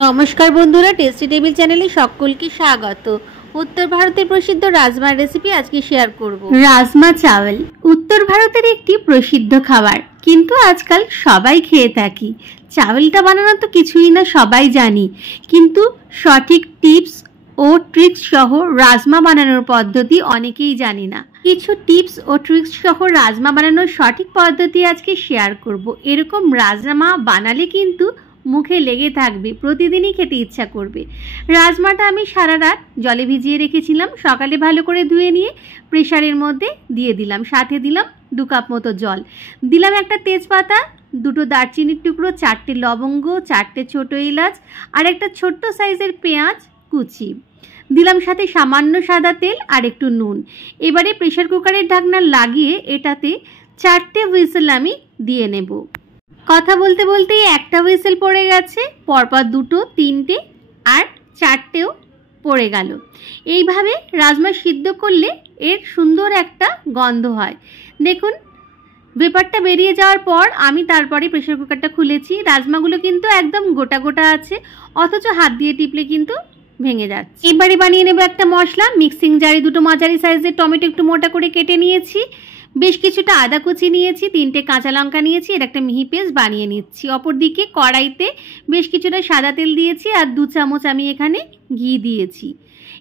নমস্কার বন্ধুরা, tasty table চ্যানেলে সকলকে স্বাগত। উত্তর ভারতের প্রসিদ্ধ রাজমার রেসিপি আজকে শেয়ার করব। রাজমা চাওয়াল উত্তর ভারতের একটি প্রসিদ্ধ খাবার, কিন্তু আজকাল সবাই খেয়ে থাকি। চাওয়ালটা বানানো তো কিছুই না, সবাই জানি, কিন্তু সঠিক টিপস ও ট্রিক্স সহ রাজমা বানানোর পদ্ধতি অনেকেই জানি না। কিছু টিপস ও ট্রিক্স সহ রাজমা বানানোর সঠিক পদ্ধতি আজকে শেয়ার করব। এরকম রাজমা বানালে কিন্তু মুখে লেগে থাকবে, প্রতিদিনই খেতে ইচ্ছা করবে। রাজমাটা আমি সারা রাত জলে ভিজিয়ে রেখেছিলাম। সকালে ভালো করে ধুয়ে নিয়ে প্রেসারের মধ্যে দিয়ে দিলাম, সাথে দিলাম 2 কাপ মতো জল, দিলাম একটা তেজপাতা, 2টো দারচিনির টুকরো, 4টে লবঙ্গ, 4টে ছোটো এলাচ আর একটা ছোট্ট সাইজের পেঁয়াজ কুচি দিলাম, সাথে সামান্য সাদা তেল আর একটু নুন। এবারে প্রেসার কুকারের ঢাকনা লাগিয়ে এটাতে 4টে হুইসেল আমি দিয়ে নেব। কথা বলতে বলতেই একটা হুইসেল পড়ে গেছে, পরপর 2টো, 3টে আর 4টেও পড়ে গেল। এইভাবে রাজমা সিদ্ধ করলে এর সুন্দর একটা গন্ধ হয়। দেখুন, ব্যাপারটা বেরিয়ে যাওয়ার পর আমি তারপরে প্রেসার কুকারটা খুলেছি। রাজমাগুলো কিন্তু একদম গোটা গোটা আছে, অথচ হাত দিয়ে টিপলে কিন্তু ভেঙে যাচ্ছে। এবারে বানিয়ে নেব একটা মশলা। মিক্সিং জারে 2টো মাঝারি সাইজের টমেটো একটু মোটা করে কেটে নিয়েছি, বেশ কিছুটা আদা কুচি নিয়েছি, 3টে কাঁচা লঙ্কা নিয়েছি, এর একটা মিহি পেস্ট বানিয়ে নিচ্ছি। অপরদিকে কড়াইতে বেশ কিছুটা সাদা তেল দিয়েছি আর 2 চামচ আমি এখানে ঘি দিয়েছি।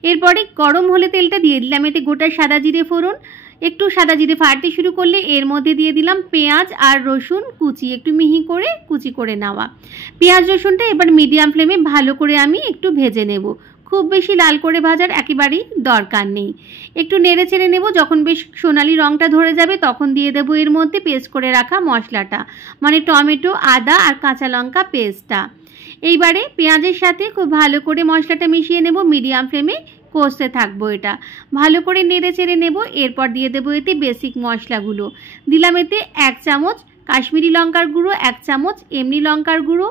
এরপরে গরম হলে তেলটা দিয়ে দিলাম এতে গোটা সাদা জিরে ফোড়ন। একটু সাদা জিরে ফাটতে শুরু করলে এর মধ্যে দিয়ে দিলাম পেঁয়াজ আর রসুন কুচি, একটু মিহি করে কুচি করে নেওয়া। পেঁয়াজ রসুনটা এবার মিডিয়াম ফ্লেমে ভালো করে আমি একটু ভেজে নেব। খুব বেশি লাল করে ভাজার একেবারেই দরকার নেই, একটু নেড়ে চেড়ে নেব। যখন বেশ সোনালি রঙটা ধরে যাবে তখন দিয়ে দেবো এর মধ্যে পেস্ট করে রাখা মশলাটা, মানে টমেটো, আদা আর কাঁচা লঙ্কা পেস্টটা। এইবারে পেঁয়াজের সাথে খুব ভালো করে মশলাটা মিশিয়ে নেব, মিডিয়াম ফ্লেমে কষতে থাকবো। এটা ভালো করে নেড়ে চেড়ে নেব। এরপর দিয়ে দেবো এতে বেসিক মশলাগুলো। দিলাম এতে 1 চামচ কাশ্মীরি লঙ্কার গুঁড়ো, 1 চামচ এমনি লঙ্কার গুঁড়ো,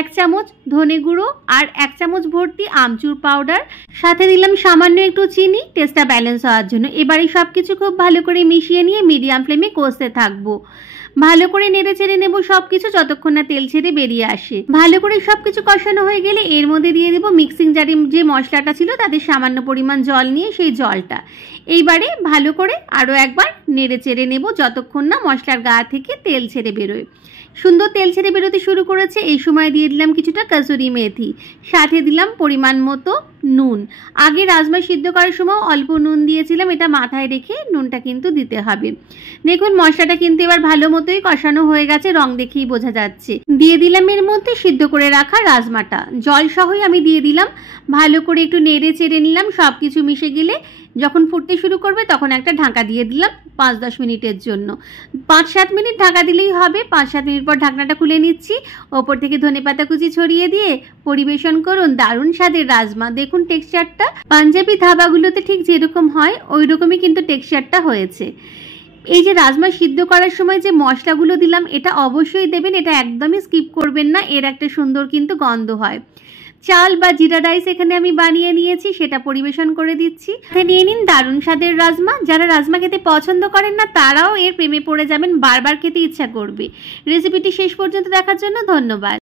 1 চামচ ধনে গুঁড়ো আর 1 চামচ ভর্তি আমচুর পাউডার, সাথে দিলাম সামান্য একটু চিনি টেস্টটা ব্যালেন্স হওয়ার জন্য। এবারে সব কিছু খুব ভালো করে মিশিয়ে নিয়ে মিডিয়াম ফ্লেমে কষতে থাকবো। ভালো করে নেড়ে চেড়ে নেবো সব কিছু যতক্ষণ না তেল ছেড়ে বেরিয়ে আসে। ভালো করে সব কিছু কষানো হয়ে গেলে এর মধ্যে দিয়ে দেবো মিক্সিং জারে যে মশলাটা ছিল তাতে সামান্য পরিমাণ জল নিয়ে সেই জলটা। এইবারে ভালো করে আরও একবার নেড়ে চেড়ে নেবো যতক্ষণ না মশলার গা থেকে তেল ছেড়ে বেরোয়। সুন্দর তেল ছেড়ে বেরোতে শুরু করেছে, এই সময় দিয়ে দিলাম কিছুটা কসুরি মেথি, সাথে দিলাম পরিমাণ মতো নুন। আগে রাজমা সিদ্ধ করার সময় অল্প নুন দিয়েছিলাম, এটা মাথায় রেখে নুনটা কিন্তু দিতে হবে। দেখুন মশলাটা কিন্তু এবার ভালো মতোই কষানো হয়ে গেছে, রং দেখেই বোঝা যাচ্ছে। দিয়ে দিলাম এর মধ্যে সিদ্ধ করে রাখা রাজমাটা, জল সহই আমি দিয়ে দিলাম। ভালো করে একটু নেড়ে চেড়ে নিলাম, সব কিছু মিশে গেলে যখন ফুটতে শুরু করবে তখন একটা ঢাকা দিয়ে দিলাম 5-10 মিনিটের জন্য। 5-7 মিনিট ঢাকা দিলেই হবে। 5-7 মিনিট পর ঢাকনাটা খুলে নিচ্ছি, ওপর থেকে ধনেপাতা কুচি ছড়িয়ে দিয়ে পরিবেশন করুন দারুণ স্বাদের রাজমা। দেখুন টেক্সচারটা পাঞ্জাবি ধাবাগুলোতে ঠিক যেরকম হয় ওই রকমই কিন্তু টেক্সচারটা হয়েছে। এই যে রাজমা সিদ্ধ করার সময় যে মশলাগুলো দিলাম এটা অবশ্যই দেবেন, এটা একদমই স্কিপ করবেন না, এর একটা সুন্দর কিন্তু গন্ধ হয়। চাল বা জিরা রাইস এখানে আমি বানিয়ে নিয়েছি, সেটা পরিবেশন করে দিচ্ছি। নিয়ে নিন দারুণ স্বাদের রাজমা। যারা রাজমা খেতে পছন্দ করেন না তারাও এর প্রেমে পড়ে যাবেন, বারবার খেতে ইচ্ছা করবে। রেসিপিটি শেষ পর্যন্ত দেখার জন্য ধন্যবাদ।